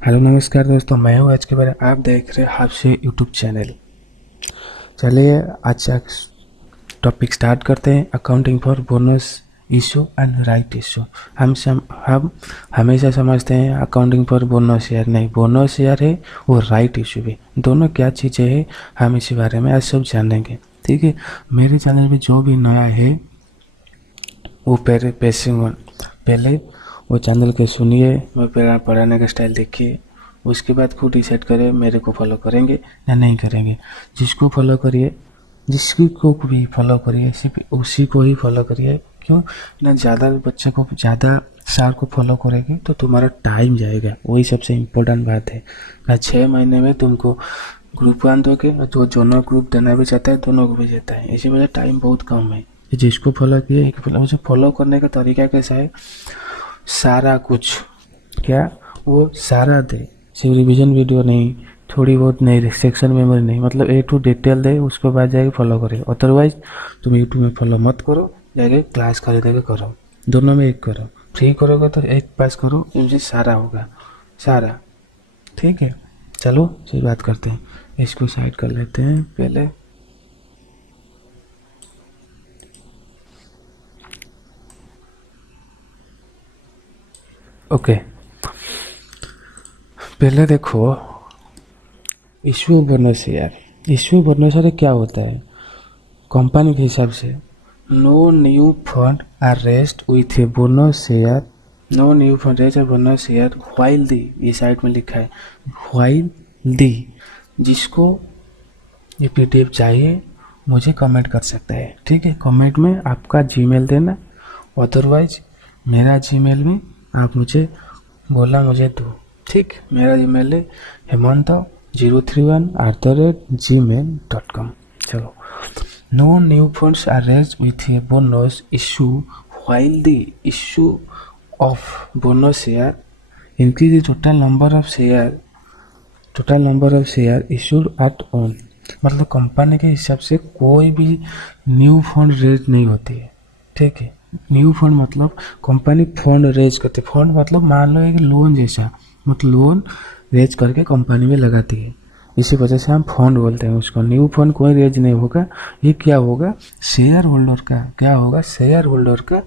Hello नमस्कार दोस्तों, मैं हूँ आज के बारे आप देख रहे हैं आपसे यूट्यूब चैनल। चलिए आज का टॉपिक स्टार्ट करते हैं। Accounting for bonus issue and right issue. हम हमेशा समझते हैं अकाउंटिंग फॉर बोनस ईयर नहीं, बोनस ईयर है और राइट इशू भी, दोनों क्या चीज़ें हैं हम इसी बारे में आज सब जानेंगे। ठीक है, मेरे चैनल में जो भी नया है वो पहले वो चैनल के सुनिए, मेरा पढ़ाने का स्टाइल देखिए, उसके बाद खुद डिसाइड करें मेरे को फॉलो करेंगे या नहीं करेंगे। जिसको फॉलो करिए, जिसकी को भी फॉलो करिए, सिर्फ उसी को ही फॉलो करिए। क्यों ना, ज़्यादा बच्चे को ज़्यादा सार को फॉलो करेंगे तो तुम्हारा टाइम जाएगा, वही सबसे इम्पोर्टेंट बात है ना। 6 महीने में तुमको ग्रुप 1 दोगे, जो दोनों ग्रुप देना भी चाहता है दोनों को भी देता है, इसी वजह टाइम बहुत कम है। जिसको फॉलो किए, मुझे फॉलो करने का तरीका कैसा है, सारा कुछ क्या वो सारा दे, सिर्फ रिवीजन वीडियो नहीं, थोड़ी बहुत नहीं, सेक्शन मेमोरी नहीं, मतलब ए टू डिटेल दे, उसके बाद जाके फॉलो करे। अदरवाइज तुम यूट्यूब में फॉलो मत करो, जाके क्लास खरीद के करो, दोनों में एक करो। फ्री करोगे तो एक पास करो, मुझे सारा होगा सारा। ठीक है, चलो फिर बात करते हैं। इसको साइड कर लेते हैं पहले। ओके, पहले देखो issue bonus year. Issue bonus year क्या होता है कंपनी के हिसाब से? No new fund are raised with a bonus share, no new fund raise a bonus share while the, ये साइड में लिखा है व्हाइल दी। जिसको ये पीडीएफ चाहिए मुझे कमेंट कर सकता है। ठीक है, कमेंट में आपका जीमेल देना, अदरवाइज मेरा जीमेल में आप मुझे बोला मुझे दो। ठीक, मेरा ईमेल है hemanto031@gmail.com। चलो, no new funds are raised with a bonus issue while the issue of bonus share increase the total number of share issued at on. मतलब कंपनी के हिसाब से कोई भी न्यू फंड रेज नहीं होती है। ठीक है, न्यू फंड मतलब कंपनी फंड रेज करती है। फंड मतलब मान लो एक लोन जैसा, मतलब लोन रेज करके कंपनी में लगाती है, इसी वजह से हम फंड बोलते हैं उसको। न्यू फंड कोई रेज नहीं होगा। ये क्या होगा, शेयर होल्डर का क्या होगा, शेयर होल्डर का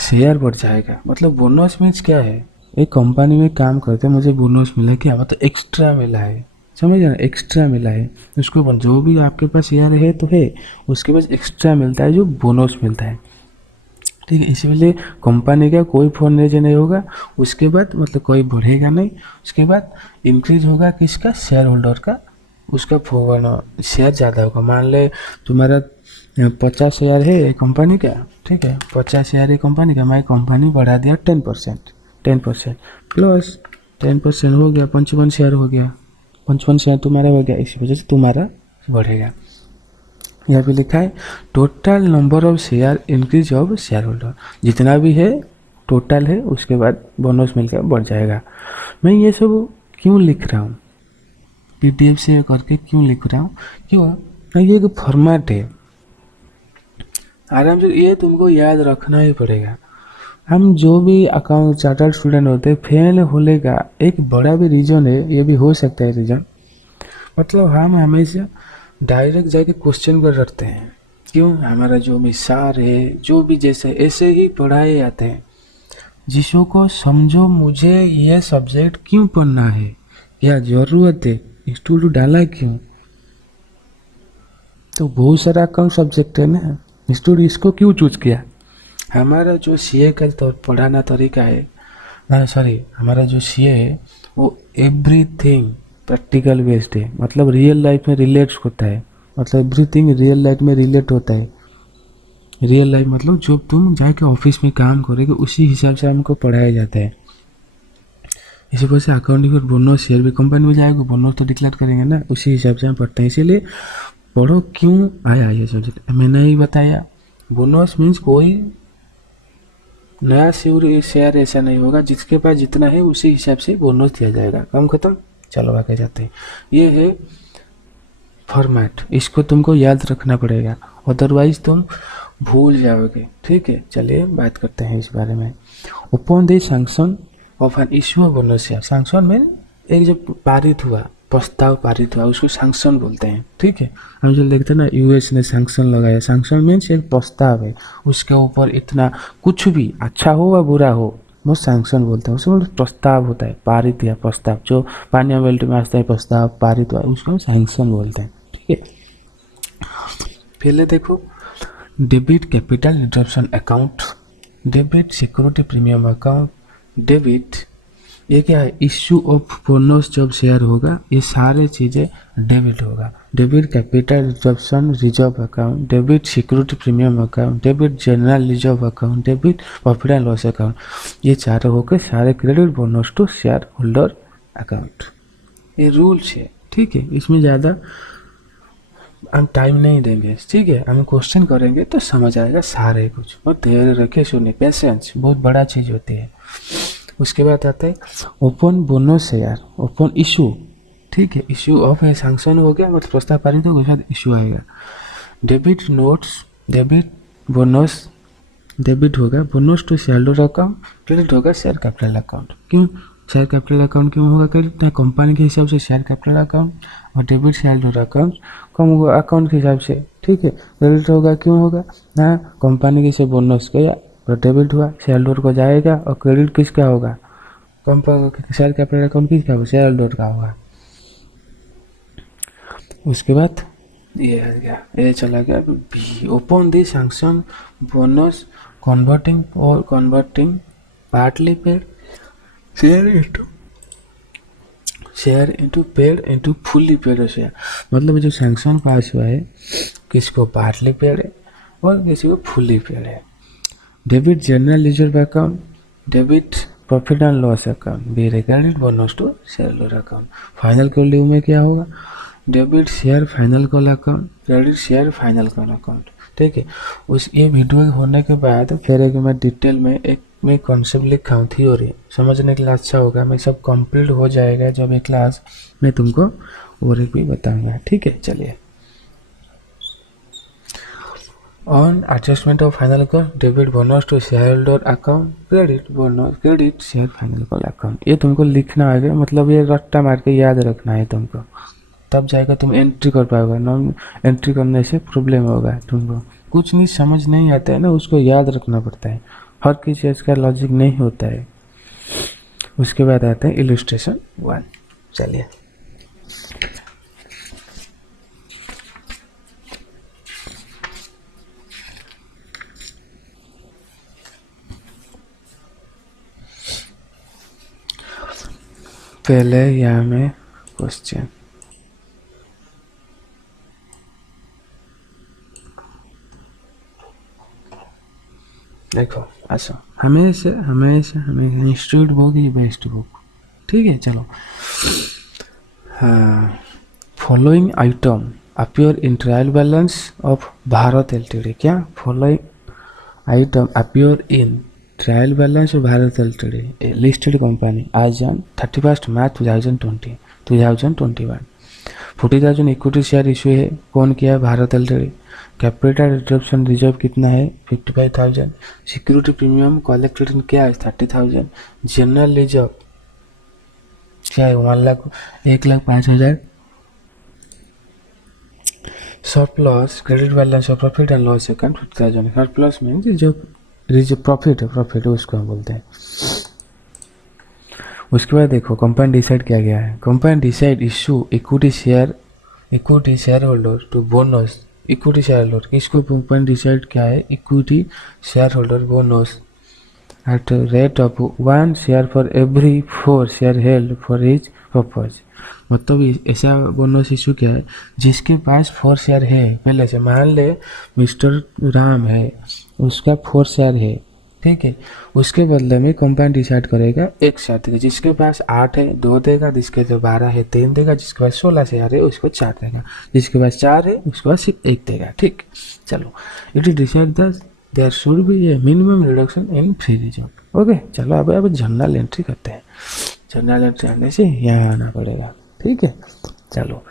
शेयर बढ़ जाएगा। मतलब बोनस मीन्स क्या है, एक कंपनी में काम करते मुझे बोनस मिला, क्या मतलब एक्स्ट्रा मिला है, समझ ना, एक्स्ट्रा मिला है उसको। जो भी आपके पास शेयर है तो है, उसके पास एक्स्ट्रा मिलता है जो बोनस मिलता है। ठीक है, इसीलिए कंपनी का कोई फंड रेज नहीं होगा, उसके बाद मतलब कोई बढ़ेगा नहीं, उसके बाद इंक्रीज होगा किसका, शेयर होल्डर का, उसका शेयर ज़्यादा होगा। मान ले तुम्हारा 50 शेयर है कंपनी का, ठीक है, 50 शेयर है कंपनी का, मैं कंपनी बढ़ा दिया 10%, 10% प्लस 10% हो गया 55 शेयर हो गया, 55 शेयर तुम्हारा हो गया, इसी वजह से तुम्हारा बढ़ेगा। यहाँ पे लिखा है total number of share increase of share holder, जितना भी है टोटल है, उसके बाद बोनस मिलकर बढ़ जाएगा। मैं ये सब क्यों लिख रहा हूँ, पीडीएफ से करके क्यों लिख रहा हूँ, क्यों, ये एक फॉर्मेट है, आराम से ये तुमको याद रखना ही पड़ेगा। हम जो भी अकाउंट चार्टर्ड स्टूडेंट होते हैं, फेल होने का एक बड़ा भी रीज़न है, ये भी हो सकता है रीज़न, मतलब हम हमेशा डायरेक्ट जाके क्वेश्चन पर रखते हैं। क्यों, हमारा जो भी सार है, जो भी जैसे ऐसे ही पढ़ाए जाते हैं। जिसों को समझो मुझे ये सब्जेक्ट क्यों पढ़ना है, क्या ज़रूरत है, स्टूडेंट डाला क्यों, तो बहुत सारा अकाउंट सब्जेक्ट है ना, स्टूडेंट इसको क्यों चूज किया। हमारा जो सीए का तो पढ़ाना तरीका है ना, सॉरी, हमारा जो सीए है वो एवरीथिंग प्रैक्टिकल बेस्ड है, मतलब रियल लाइफ में रिलेट होता है, मतलब एवरीथिंग रियल लाइफ में रिलेट होता है। रियल लाइफ मतलब जो तुम जाके ऑफिस में काम करोगे उसी हिसाब से हमको पढ़ाया जाता है। इसी वजह से अकाउंटिंग और बोनस शेयर भी कंपनी में जाएगा, बोनस तो डिक्लेयर करेंगे ना, उसी हिसाब से हम पढ़ते हैं। इसीलिए पढ़ो क्यों आया ये सब्जेक्ट, मैंने ही बताया। बोनस मीन्स कोई नया शेयर ऐसा नहीं होगा, जिसके पास जितना है उसी हिसाब से बोनस दिया जाएगा, काम खत्म। चलो आगे जाते हैं। ये है फॉर्मेट, इसको तुमको याद रखना पड़ेगा, अदरवाइज तुम भूल जाओगे। ठीक है, चलिए बात करते हैं इस बारे में। Open the sanction of an issue bonus share. Sanction mean एक जब पारित हुआ, प्रस्ताव पारित हुआ, उसको सैंक्शन बोलते हैं। ठीक है, हम जो देखते हैं ना यूएस ने सैंक्शन लगाया, सैंक्शन मीन्स एक प्रस्ताव है, उसके ऊपर इतना कुछ भी अच्छा हो या बुरा हो वो सैंक्शन बोलते हैं। उसमें प्रस्ताव होता है, पारित या प्रस्ताव, जो पार्लियामेंट में आता है प्रस्ताव पारित हुआ उसको सैंक्शन बोलते हैं। ठीक है, पहले देखो debit capital interruption account, debit security premium account, debit ये क्या है, इश्यू ऑफ बोनस जब शेयर होगा ये सारे चीज़ें डेबिट होगा। Debit capital interruption reserve account, debit security premium account, debit general reserve account, debit profit and loss account, ये चारों होकर सारे credit bonus to share holder account. ये रूल्स है। ठीक है, इसमें ज़्यादा हम टाइम नहीं देंगे। ठीक है, हम क्वेश्चन करेंगे तो समझ आएगा सारे कुछ, और धैर्य रखे सुने, पेशेंस बहुत बड़ा चीज़ होती है। उसके बाद आता है open bonus share, open issue. ठीक है, इशू ऑफ सैंक्शन हो गया मतलब प्रस्ताव पारित होगा, उसके बाद इशू आएगा। Debit notes, debit bonus, debit होगा bonus to share holder account, credit होगा शेयर कैपिटल अकाउंट। क्यों शेयर कैपिटल अकाउंट क्यों होगा क्रेडिट, ना कंपनी के हिसाब से शेयर कैपिटल अकाउंट, और डेबिट शेयर होल्डर अकाउंट कम होगा अकाउंट के हिसाब से। ठीक है, क्रेडिट होगा क्यों होगा ना कंपनी के से बोनस गया और डेबिट हुआ शेयर होल्डर को जाएगा, और क्रेडिट किसका होगा कंपनी शेयर कैपिटल अकाउंट किसका होगा शेयर होल्डर का होगा। उसके बाद ये आ गया, ये चला गया B, open the sanction bonus converting partly paid share into paid into fully paid share. मतलब जो सैंक्शन पास हुआ है किसको पार्टली पेड है और किसी को फुल्ली पेड है। Debit general reserve account, debit profit and loss account, B credit bonus to share holder account. Final call में क्या होगा, debit share final call account, credit share final call account. ठीक है, उस ये वीडियो होने के बाद फिर एक मैं डिटेल में एक मैं कॉन्सेप्ट लिखा हूँ थ्योरी, समझने के लिए अच्छा होगा। मैं सब कंप्लीट हो जाएगा जब ये क्लास मैं तुमको और एक भी बताऊंगा। ठीक है, चलिए on adjustment of final call, debit bonus to share holder account, credit bonus credit share final call account. ये तुमको लिखना है, मतलब ये रट्टा मार के याद रखना है तुमको, तब जाएगा तुम एंट्री कर पाओगे। नॉन एंट्री करने से प्रॉब्लम होगा तुमको, कुछ नहीं समझ नहीं आता है ना, उसको याद रखना पड़ता है, हर किसी चीज़ का लॉजिक नहीं होता है। उसके बाद आता है इलस्ट्रेशन 1। चलिए पहले यहाँ में क्वेश्चन देखो, अच्छा हमेशा हमेशा हमें इंस्टीट्यूट बुक ही बेस्ट बुक। ठीक है, चलो हाँ, following item appear in trial balance of Bharat LTD. क्या following item appear in trial balance of Bharat LTD listed company आज on 31 March 2021। 40,000 equity share issue है, कौन किया है Bharat LTD. Capital interruption reserve कितना है 55,000। सिक्योरिटी प्रीमियम कलेक्टेड इन क्या है 30,000। जनरल रिजर्व क्या है 1,05,000। Surplus credit balance of profit and loss account 50,000। Surplus means जो रिजर्व प्रॉफिट है, प्रॉफिट उसको हम बोलते हैं। उसके बाद देखो कंपनी डिसाइड किया गया है, company decide issue equity share holder to bonus. Equity share holder किसको कंपनी डिसाइड किया है, equity share holder bonus at rate of 1 share for every 4 share held for his purpose. मतलब ऐसा बोनस इशू क्या है जिसके पास 4 शेयर है पहले से, मान ले मिस्टर राम है उसका 4 शेयर है। ठीक है, उसके बदले में कंपनी डिसाइड करेगा एक शेयर देगा, जिसके पास 8 है 2 देगा, जिसके पास 12 है 3 देगा, जिसके पास 16 शेयर है उसको 4 देगा, जिसके पास 4 है उसके पास सिर्फ 1 देगा। ठीक, चलो it is decide that there should be a minimum reduction in free reserve. Okay, चलो अब जनरल एंट्री करते हैं। जनरल एंट्री आने से यहाँ आना पड़ेगा। ठीक है, चलो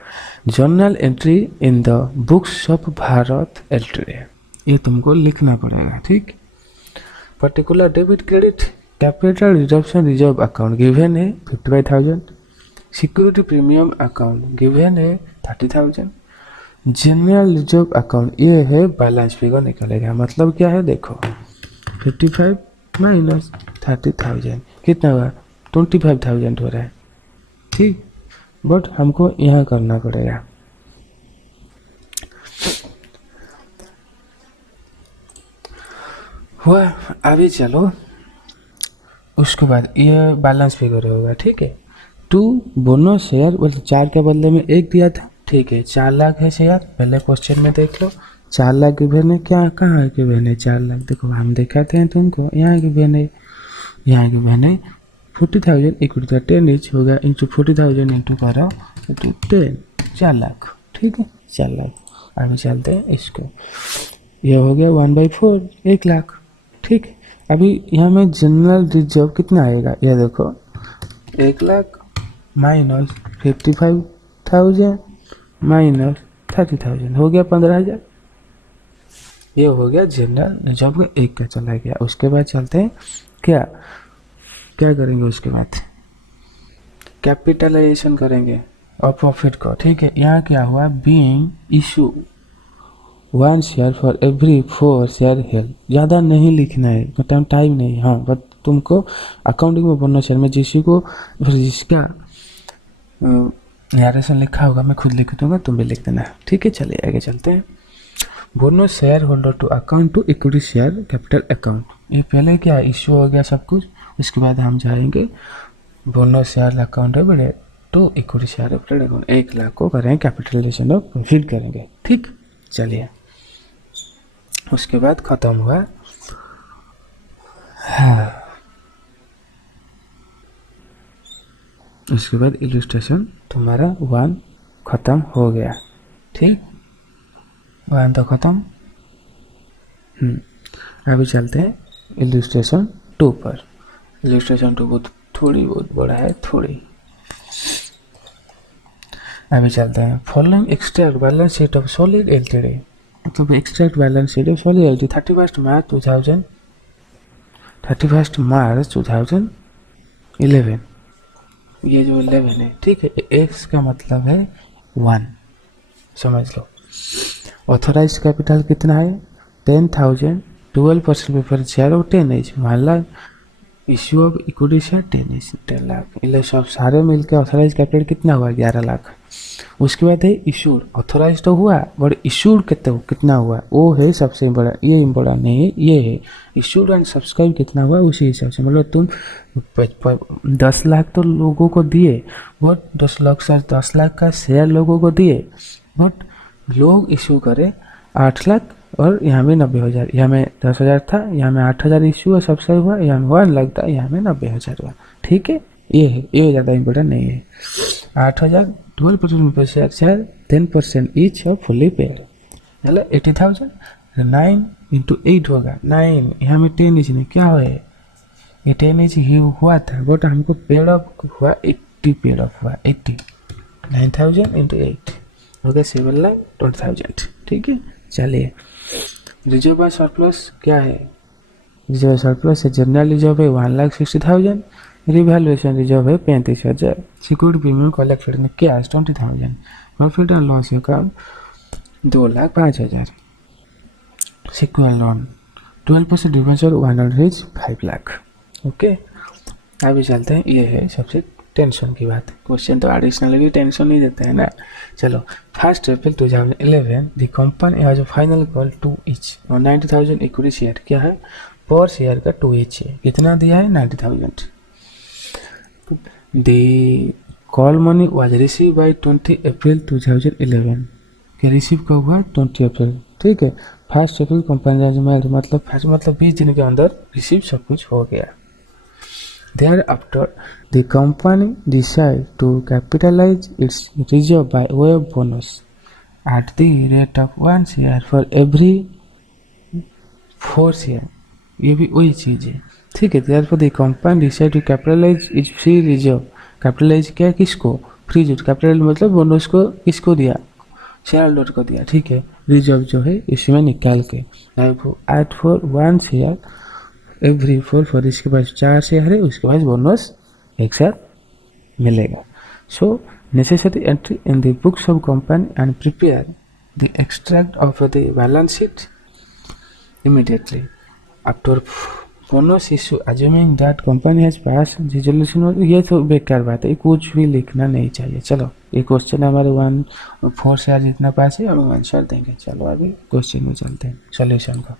general entry in the books of Bharat LTD, ये तुमको लिखना पड़ेगा। ठीक, particular debit credit capital reduction reserve account given है 55,000। सिक्योरिटी प्रीमियम अकाउंट गिवन है 30,000। जनरल रिजर्व अकाउंट ये है बैलेंस फिगर निकलेगा, मतलब क्या है देखो 55 माइनस 30,000 कितना हुआ 25,000 हो रहा है, ठीक। बट हमको यहाँ करना पड़ेगा, हुआ। अभी चलो उसके बाद ये बैलेंस फिगर होगा, ठीक है। 2 बोनस शेयर मतलब 4 के बदले में 1 दिया था, ठीक है। 4 लाख है शेयर, पहले क्वेश्चन में देख लो 4 लाख गिवन है, क्या कहाँ गिवन है 4 लाख, देखो हम दिखाते हैं तुमको, यहाँ गिवन है, यहाँ गिवन है 40,000 इक्वल टू 10 इंच होगा इंटू 40,000 इंटू करो इंटू 10, 4 लाख, ठीक है 4 लाख। अभी चलते हैं इसको, यह हो गया 1/4 1 लाख, ठीक। अभी यहाँ में जनरल रिजर्व कितना आएगा, यह देखो 1 लाख माइनस 55,000 माइनस 30,000 हो गया 15,000। ये हो गया जनरल रिजर्व का 1 का चला गया। उसके बाद चलते हैं क्या क्या करेंगे, उसके बाद कैपिटलाइजेशन करेंगे और प्रॉफिट को, ठीक है। यहाँ क्या हुआ, being issue 1 share for every 4 share held, ज़्यादा नहीं लिखना है, मतलब टाइम नहीं, हाँ बट तुमको अकाउंटिंग में बोनस शेयर में जिसका नरेशन लिखा होगा मैं खुद लिख दूंगा, तुम भी लिख देना, ठीक है। चलिए आगे चलते हैं। Bonus share holder to account to equity share capital account, ये पहले क्या इशू हो गया सब कुछ। उसके बाद हम जाएंगे बोनस शेयर अकाउंट है बड़े to equity share capital account, 1 lakh को करेंगे कैपिटलाइजेशन और प्रॉफिट करेंगे, ठीक। चलिए उसके बाद खत्म हुआ, हाँ। उसके बाद इलस्ट्रेशन तुम्हारा 1 खत्म हो गया, ठीक। 1 तो खत्म। अभी चलते हैं इलस्ट्रेशन 2 पर। इलस्ट्रेशन 2 बहुत बड़ा है थोड़ी। अभी चलते हैं following extract balance sheet of Solid LTD, मतलब extract balance sheet of Solid LTD 31 March 2011, ये जो 11 है, ठीक है। एक्स का मतलब है 1, समझ लो। ऑथोराइज कैपिटल कितना है 10,000, 12% प्रेफरेंस शेयर और 10 एच, मान ला issue of equity share 10 each 10 lakh, ये सब सारे मिलकर ऑथोराइज कैपिटल कितना हुआ 11 लाख। उसके बाद है इशूड, ऑथोराइज तो हुआ बट इशूड कितना हुआ वो है सबसे बड़ा, ये इम्पोर्टेंट नहीं है, ये है इशूड एंड सब्सक्राइब कितना हुआ उसी हिसाब से। मतलब तुम 10 लाख तो लोगों को दिए, बट 10 लाख का शेयर लोगों को दिए, बट लोग इशू करे 8 लाख और यहाँ में 90,000, यहाँ में 10,000 था, यहाँ में 8,000 इशू है सब्सक्राइब हुआ, यहाँ में 1 लाख था, यहाँ में 90,000 हुआ, ठीक है। ये है, ये ज़्यादा इम्पोर्टेंट नहीं है। 8,000 12% शेयर 10% ईच और फुल्ली पेड, मतलब 80,000 9 इंटू 8 होगा 9, यहाँ में 10 इंच नहीं क्या हुआ, ये 10 इंच ही हुआ था बट हमको पेड ऑफ हुआ 80, पेड ऑफ हुआ 80, 9,000 इंटू 8 हो गया 7,20,000, ठीक है। चलिए रिजर्व बाय सरप्लस क्या है, रिजर्व सरप्लस है जनरल रिजर्व है 1,60,000, रिवैल्यूएशन रिजर्व है 35,000, सिक्योरिटी प्रीमियम कलेक्टेड में cash 20,000, profit and loss account 2,05,000, secure loan 12% debenture 105 lakh, okay. अभी चलते हैं, ये है सबसे टेंशन की बात, क्वेश्चन तो एडिशनल भी टेंशन नहीं देते हैं ना। चलो 1 April 2011 the company has a final call 2 each और 90,000 इक्विटी शेयर, क्या है पर शेयर का 2 ईच है, कितना दिया है 90,000। The call money was received by 20 अप्रैल 2011, क्या रिसीव कब हुआ 20 अप्रैल, ठीक है। 1 अप्रैल कंपनी मतलब 20 दिन के अंदर रिसीव सब कुछ हो गया। Thereafter the company decided to capitalize its reserve by way of bonus at the rate of 1 share for every 4 share, ये भी वही चीज़ है, ठीक है। Therefore the company decided to capitalize its free reserve, capitalize किया किसको, फ्री रिजर्व, कैपिटल मतलब bonus को किसको दिया शेयर होल्डर को दिया, ठीक है। रिजर्व जो है इसमें निकाल के एट फॉर 1 शेयर एवरी 4, इसके पास 4 शेयर है उसके पास बोनस एक साथ मिलेगा। So necessary entry in the books of company and prepare the extract of the balance sheet immediately after bonus issue assuming that company has passed resolution। ये तो बेकार बात है, ये कुछ भी लिखना नहीं चाहिए। चलो ये क्वेश्चन हमारे 1-4 से आज इतना पास है, हम आंसर देंगे। चलो अभी क्वेश्चन में चलते हैं सॉल्यूशन का।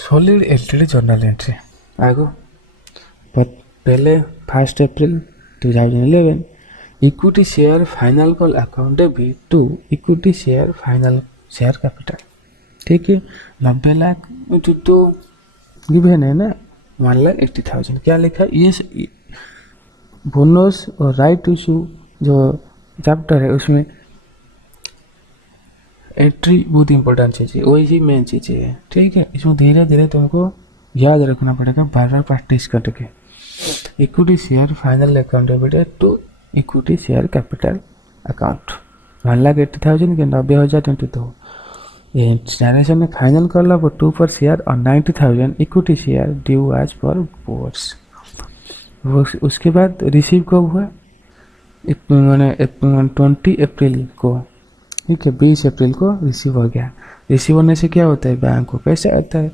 सॉलिड एलटीडी जर्नल एंट्री आगो पहले 1 April 2011 equity share final call account debit to equity share final share capital. ठीक है, 90 लाख इंटू 2 गिवन है ना 1,80,000। क्या लिखा है ये बोनस और राइट टू इशू जो चैप्टर है उसमें एंट्री बहुत इंपॉर्टेंट चीज़ है, वही मेन चीज़ है। ठीक है, इसमें धीरे धीरे तुमको याद रखना पड़ेगा, बार बार प्रैक्टिस करके। Equity share final account debit to equity share capital account 1,80,000 के 90,000 इंटू 2 ट्रांजेक्शन में फाइनल कर लो 2 पर शेयर और 90,000 equity share due as per boards. उसके बाद रिसीव कब हुआ मैंने 20 अप्रैल को। ठीक है, 20 अप्रैल को रिसीव हो गया। रिसीव होने से क्या होता है, बैंक को पैसा आता है।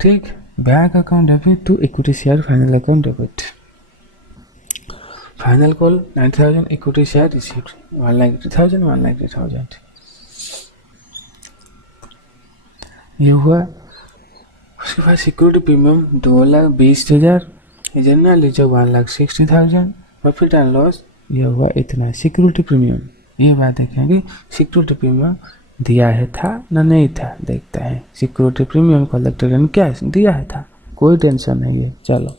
ठीक, bank account debit to equity share final account debit. Final call 90,000 equity share received 1,80,000 1,80,000 ये हुआ। उसके बाद security premium 2,20,000, general reserve 1,60,000, profit and loss ये हुआ इतना। सिक्योरिटी प्रीमियम ये बात देखेंगे, सिक्योरिटी प्रीमियम दिया है था ना नहीं था, देखते हैं। सिक्योरिटी प्रीमियम कलेक्टर ने क्या दिया है था, कोई टेंशन नहीं है। चलो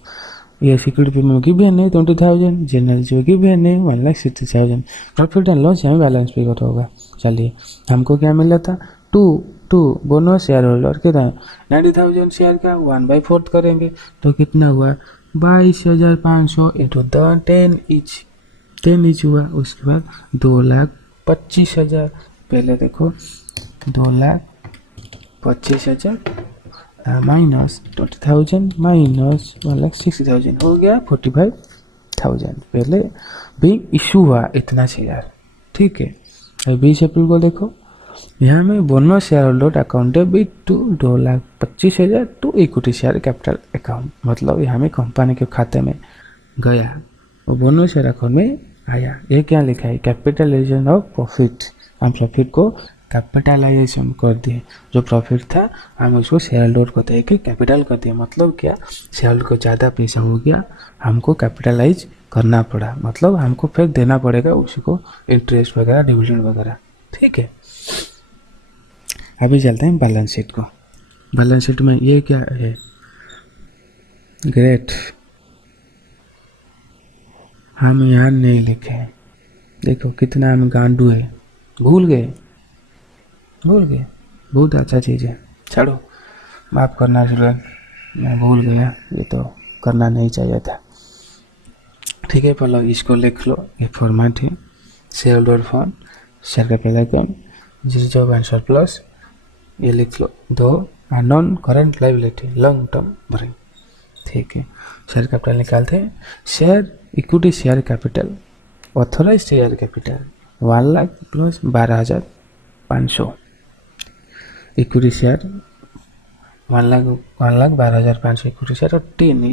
ये सिक्योरिटी प्रीमियम की भी नहीं 20,000, जनरल जो की भी नहीं 1,60,000, प्रॉफिट एंड लॉस यहाँ बैलेंस पे होगा। चलिए हमको क्या मिला था 2 बोनस शेयर होल्डर कितना 90,000 शेयर का 1/4 करेंगे तो कितना हुआ 22,500 इंटू 10 ईच हुआ। उसके बाद 2,25,000, पहले देखो 2,25,000 माइनस 20,000 माइनस 1,60,000 हो गया 45,000। पहले भी इशू हुआ इतना शेयर। ठीक है, 20 अप्रैल को देखो यहाँ में bonus share holder account debit to 2,25,000 to equity share capital account. मतलब यहाँ में कंपनी के खाते में गया, वो बोनस शेयर अकाउंट में आया। ये क्या लिखा है, कैपिटलाइजेशन ऑफ प्रॉफिट। हम प्रॉफिट को कैपिटलाइजेशन कर दिए, जो प्रॉफिट था हम उसको शेयर होल्डर को दे के कैपिटल कर दिए। मतलब क्या, शेयर होल्डर को ज़्यादा पैसा हो गया, हमको कैपिटलाइज करना पड़ा, मतलब हमको फिर देना पड़ेगा उसको इंटरेस्ट वगैरह डिविडेंड वगैरह। ठीक है, अभी चलते हैं बैलेंस शीट को। बैलेंस शीट में ये क्या है, ग्रेट, हम यहाँ नहीं लिखे हैं। देखो कितना हम गांडू है, भूल गए, बहुत अच्छा चीज़ है। छोड़ो, माफ़ करना स्टूडेंट, मैं भूल गया, ये तो करना नहीं चाहिए था। ठीक है, पहले इसको लिख लो, ये फॉर्मेट है share holder fund, share capital account, reserve and surplus, ये लिख लो 2 non current liability long term borrowing. ठीक है, शेयर कैपिटल निकालते हैं। Share equity share capital authorise share capital 1 lakh plus 12,500, equity share 1,12,500 equity share और 10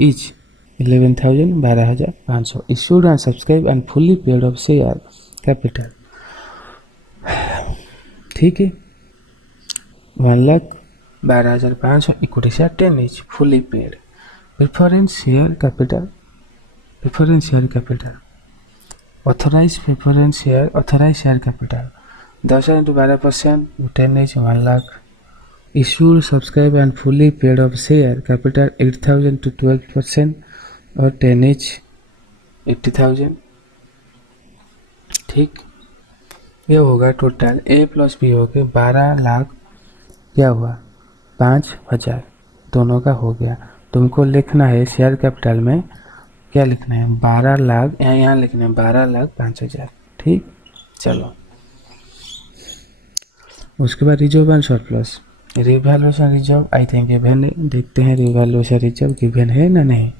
each 11,000 12,500 issued and subscribe and fully paid of share capital. ठीक है, 1,12,500 equity share 10 each fully paid. Preference share capital authorise share capital 10,000 into 12% 10 each 1 lakh. Issued subscribe and fully paid of share capital 8,000 to 12% और 10 each 80,000। ठीक, ये होगा total A plus B हो गया 12 लाख, क्या हुआ 5,000, दोनों का हो गया। तुमको लिखना है शेयर कैपिटल में क्या लिखना है 12 लाख, यहाँ लिखना है 12,05,000। ठीक, चलो उसके बाद reserve and surplus, revaluation reserve I think given है, देखते हैं रिवैल्यूएशन रिजर्व गिवन है ना नहीं।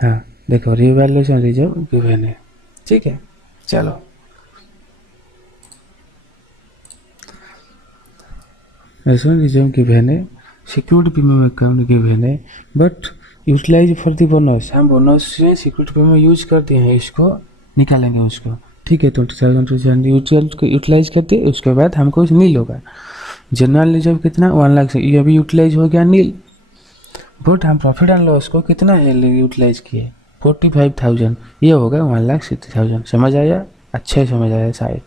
हाँ देखो रिवैल्यूएशन रिजर्व गिवन है, ठीक है। चलो रिजर्व गिवन है, सिक्योरिटी प्रीमियम अकाउंट गिवन है, but utilise for the bonus, हम बोनस से सिक्योरिटी प्रीमियम यूज करते हैं, इसको निकालेंगे उसको, ठीक है। 20,000 यूटिलाइज करते हैं, उसके बाद हमको नील होगा। जनरल रिजर्व कितना 1 लाख से, ये अभी यूटिलाइज हो गया नील, बट हम प्रॉफिट एंड लॉस को कितना है यूटिलाइज किए 45,000, ये होगा 1,60,000। समझ आया? अच्छे समझ आया शायद।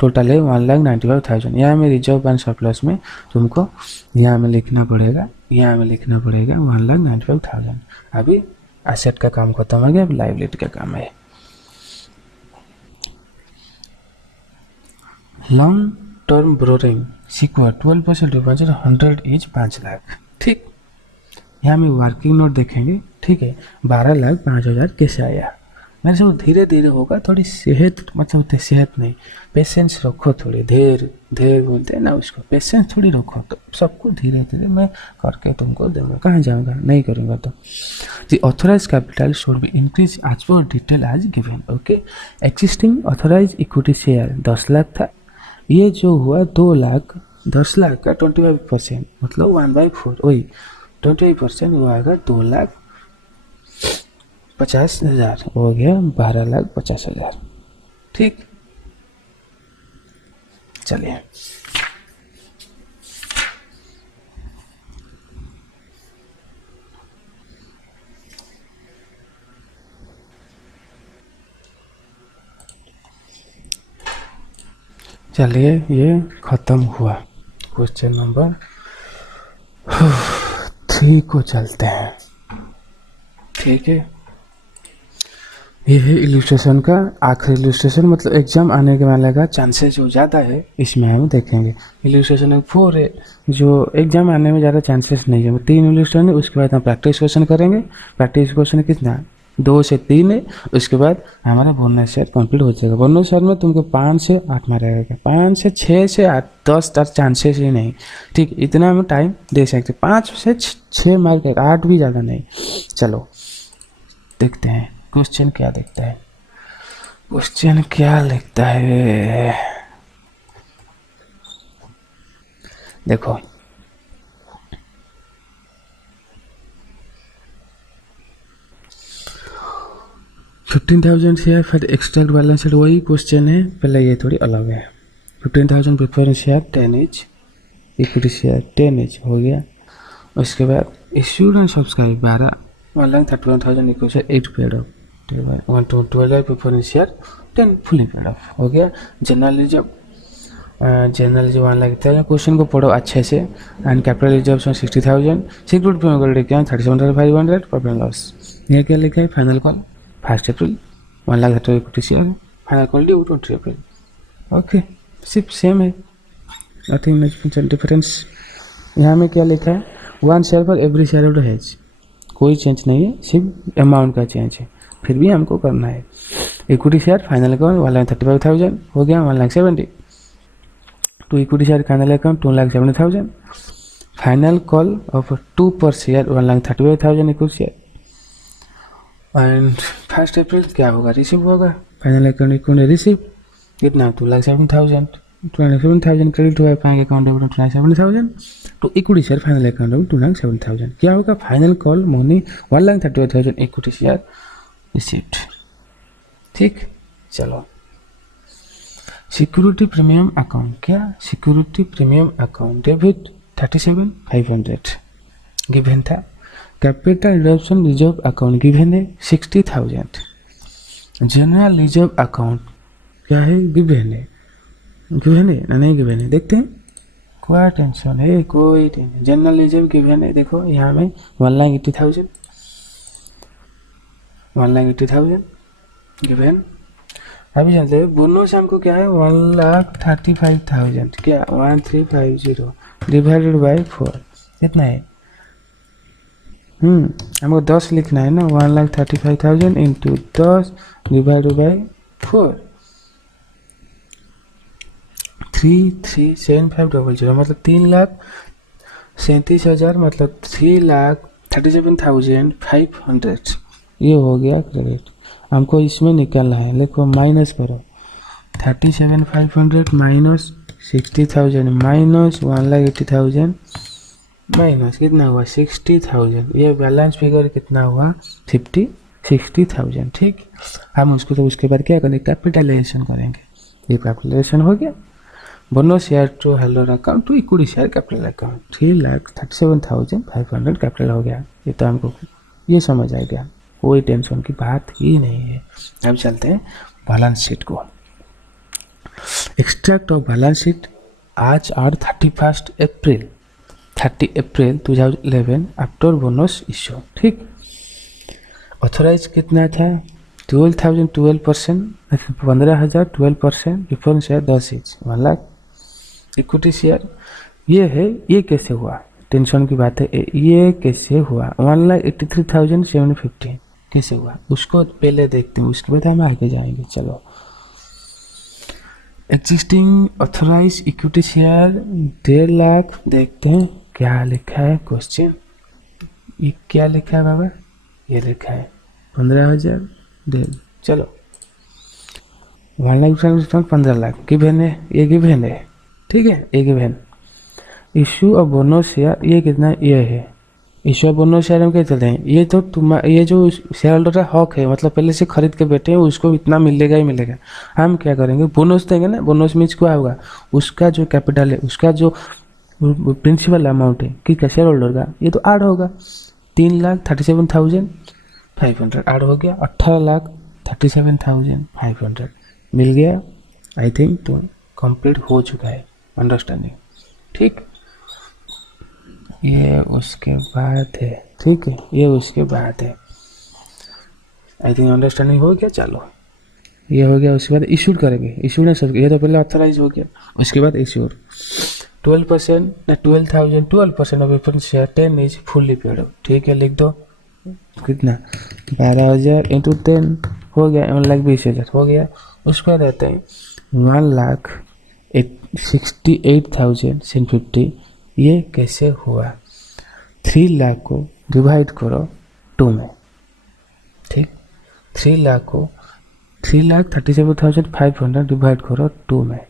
टोटल है 1,95,000। यहाँ में रिजर्व एंड सरप्लस में तुमको यहाँ में लिखना पड़ेगा, यहाँ में लिखना पड़ेगा 1,95,000। अभी एसेट का काम खत्म हो गया, अब लाइबिलिटी का काम है। Long term borrowing secure 12% deposit 100 is 5 lakh, ठीक। यहाँ में वर्किंग नोट देखेंगे, ठीक है। 12,05,000 कैसे आया? मेरे से धीरे धीरे होगा, थोड़ी सेहत मतलब सेहत नहीं, पेशेंस रखो, थोड़ी धीरे बोलते हैं ना उसको, पेशेंस थोड़ी रखो, तो सबको धीरे धीरे मैं करके तुमको दूंगा। कहाँ जाऊँगा? नहीं करूँगा तो। The authorise capital should be increase as per detail as given, okay. Existing authorise equity share 10 lakh था, ये जो हुआ 2 लाख, 10 लाख का 25% मतलब 1/4, वही 25% वो आएगा 2,50,000 हो गया 12,50,000, ठीक। चलिए चलिए ये खत्म हुआ। क्वेश्चन नंबर 3 को चलते हैं, ठीक है। ये है इलस्ट्रेशन का आखिरी इलस्ट्रेशन, मतलब एग्जाम आने के वाले का चांसेस जो ज़्यादा है इसमें हम देखेंगे। इलस्ट्रेशन 4 है जो एग्जाम आने में ज़्यादा चांसेस नहीं है, 3 इलस्ट्रेशन है। उसके बाद हम प्रैक्टिस क्वेश्चन करेंगे। प्रैक्टिस क्वेश्चन कितना 2 से 3 है। उसके बाद हमारा बोनस शेयर कंप्लीट हो जाएगा। बोनस शेयर में तुमको 5 से 8 मारेगा, 5 से 6 से 8 10 तक चांसेस ही नहीं, ठीक। इतना हम टाइम दे सकते, 5 से 6 मार्क, 8 भी ज़्यादा नहीं। चलो देखते हैं क्वेश्चन क्या देखता है, क्वेश्चन क्या लिखता है। देखो 15,000 शेयर फिर एक्सट्रैक्ट बैलेंस शीट, वही क्वेश्चन है, पहले ये थोड़ी अलग है। 15,000 preference share 10 H, equity share 10 H हो गया। उसके बाद issued and subscribe 1,31,000 equity share 8 paid of, 12 preference share 10 fully paid of हो गया। जनरल रिजर्व 1 लाख था। क्वेश्चन को पढ़ो अच्छे से। And capital reserve 60,000, security premium क्या 37,500, प्रॉफिट एंड लॉस। ये क्या लिखा है? फाइनल कॉल 1 अप्रैल 1 lakh equity share, final call due 20 अप्रैल, ओके। सिर्फ सेम है, नथिंग डिफरेंस। यहाँ में क्या लिखा है? 1 शेयर पर एवरी शेयर होल्डर हैज, कोई चेंज नहीं है, सिर्फ अमाउंट का चेंज है, फिर भी हमको करना है। इक्विटी शेयर फाइनल अकाउंट 1,35,000 हो गया 1,70,000। To equity share final account 2,70,000। Final call of 2 per share 1,35,000 equity share. And 1 April क्या होगा? रिसीव होगा। फाइनल अकाउंट इक्विटी रिसीव कितना 2,70,000, 27,000 क्रेडिट हुआ है बैंक अकाउंट में 27,000 तो इक्विटी शेयर फाइनल अकाउंट में 2,70,000। क्या होगा? Final call money 1,35,000 equity share received, ठीक। चलो सिक्योरिटी प्रीमियम अकाउंट, क्या security premium account debit 37,500 given था। Capital redemption reserve account given है 60,000। जनरल रिजर्व अकाउंट क्या है? गिवन है, गिवन है ना नहीं गिवन है? देखते हैं, कोई टेंशन है? कोई टेंशन। जनरल रिजर्व गिवन है, देखो यहाँ में 1,80,000, 1,80,000 गिवन। अभी चलते हैं बोनस हमको क्या है 1,35,000, क्या 1,350 डिवाइडेड बाई 4 कितना है? हमको 10 लिखना है ना। 1,35,000 इंटू 10 डिवाइडेड बाई 4 3,375,000 मतलब 3,37,000 मतलब 3,37,500 ये हो गया क्रेडिट। हमको इसमें निकालना है, लिखो माइनस करो 37,500 माइनस 60,000 माइनस 1,80,000 माइनस कितना हुआ 60,000। ये बैलेंस फिगर कितना हुआ 60,000। ठीक, हम उसको तो उसके बाद क्या करेंगे, कैपिटलाइजेशन करेंगे। ये कैपिटलाइजेशन हो गया। बोनो शेयर टू हेलोर account to equity share capital account 3,37,500 capital हो गया। ये तो हमको ये समझ आ गया, कोई टेंशन की बात ही नहीं है। अब चलते हैं बैलेंस शीट को। एक्सट्रैक्ट ऑफ बैलेंस शीट आज आर 30 अप्रैल 2011 आफ्टर बोनस इश्यू। ठीक, ऑथोराइज कितना था 12,000 12%, 15,000 12%, preference share 10 each 1 lakh. Equity share ये है, ये कैसे हुआ, टेंशन की बात है। ये कैसे हुआ 1,83,750 कैसे हुआ, उसको पहले देखते हैं, उसके बाद हम आगे जाएंगे। चलो, existing authorise equity share 1.5 lakh, देखते हैं क्या लिखा है क्वेश्चन। ये क्या लिखा है बाबा, ये लिखा है 15,000 डेल। चलो 1 लाख 15 लाख गिवन है, ये गिवन है। ठीक है, ये given. Issue of bonus share ये कितना, ये है इशू ऑफ बोनस शेयर। हम क्या चलते हैं, ये तो ये जो शेयर होल्डर का हक है, मतलब पहले से खरीद के बैठे हैं, उसको इतना मिलेगा ही मिलेगा। हम क्या करेंगे, बोनस देंगे ना। बोनस मीन्स क्या होगा, उसका जो कैपिटल है, उसका जो प्रिंसिपल अमाउंट है कि शेयर होल्डर का, ये तो ऐड होगा। 3,37,500 ऐड हो गया, 18,37,500 मिल गया। आई थिंक तो कंप्लीट हो चुका है अंडरस्टैंडिंग। ठीक, ये उसके बाद है। ठीक है, ये उसके बाद है। आई थिंक अंडरस्टैंडिंग हो गया। चलो, ये हो गया। उसके बाद इशूड करेंगे। इशूड नहीं सर, ये तो पहले ऑथराइज हो गया, उसके बाद इशूड 12% ना 12,000 12% of preference share 10 is fully paid. ठीक है, लिख दो कितना 12,000 इंटू 10 हो गया 1,20,000 हो गया। उसके बाद रहते हैं 1,68,750। ये कैसे हुआ, 3 लाख को डिवाइड करो 2 में। ठीक, 3 लाख को 3,37,500 डिवाइड करो 2 में,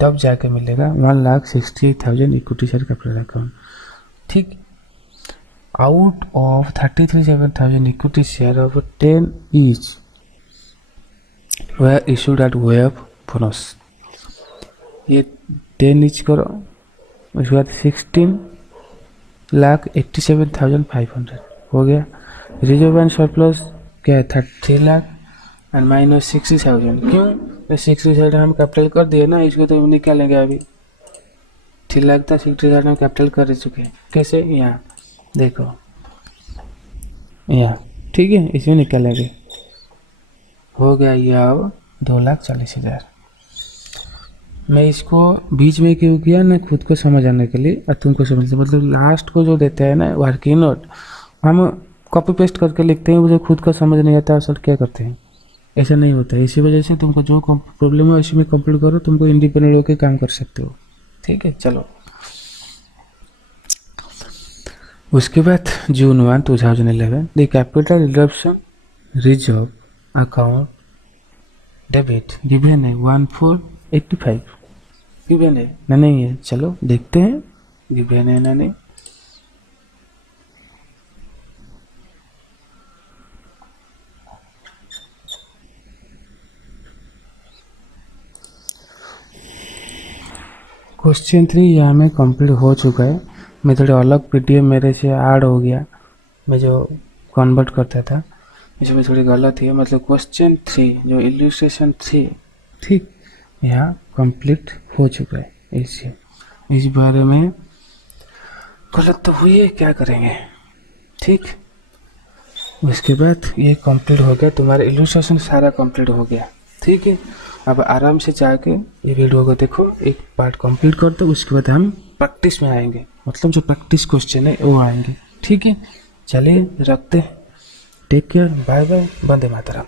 तब जाके मिलेगा 1,68,000 इक्विटी शेयर कैपिटल अकाउंट। ठीक, out of 33,700 equity share of 10 each were issued at way of bonus। ये 10 each करो, उसके बाद 16,87,500 हो गया। रिजर्व एंड सरप्लस क्या है 3 लाख एंड माइनस 60,000। क्यों, 60,000 हम कैपिटल कर दिए ना, इसको तो हम निकालेंगे अभी। 3 लाख था, 60,000 हम कैपिटल कर चुके हैं। कैसे, यहाँ देखो यहाँ। ठीक है, इसमें निकालेंगे, हो गया ये अब 2,40,000। मैं इसको बीच में क्यों किया ना, खुद को समझ आने के लिए और तुमको समझ, मतलब लास्ट को जो देते हैं ना वर्किंग नोट, हम कॉपी पेस्ट करके लिखते हैं, मुझे खुद को समझ नहीं आता सर क्या करते हैं। ऐसा नहीं होता है। इसी वजह से तुमको जो प्रॉब्लम है इसी में कंप्लीट करो, तुमको इंडिपेंडेंट होकर काम कर सकते हो। ठीक है, चलो। उसके बाद June 1, 2011 the capital redemption reserve account debit given है 1,485 गिवन है ना, नहीं है। चलो देखते हैं गिवन है ना नहीं। क्वेश्चन 3 यहाँ में कंप्लीट हो चुका है। मैं थोड़ा अलग पीडीएफ मेरे से ऐड हो गया, मैं जो कन्वर्ट करता था इसमें थोड़ी गलत है। मतलब क्वेश्चन 3 जो इल्यूस्ट्रेशन 3 ठीक यहाँ कंप्लीट हो चुका है। इस बारे में गलत तो हुई है, क्या करेंगे। ठीक, उसके बाद ये कंप्लीट हो गया, तुम्हारा इल्यूस्ट्रेशन सारा कंप्लीट हो गया। ठीक है, अब आराम से जाके ये वीडियो को देखो, एक पार्ट कंप्लीट कर दो, उसके बाद हम प्रैक्टिस में आएंगे, मतलब जो प्रैक्टिस क्वेश्चन है वो आएंगे। ठीक है, चलिए रखते हैं। Take care, bye bye, Vande Mataram.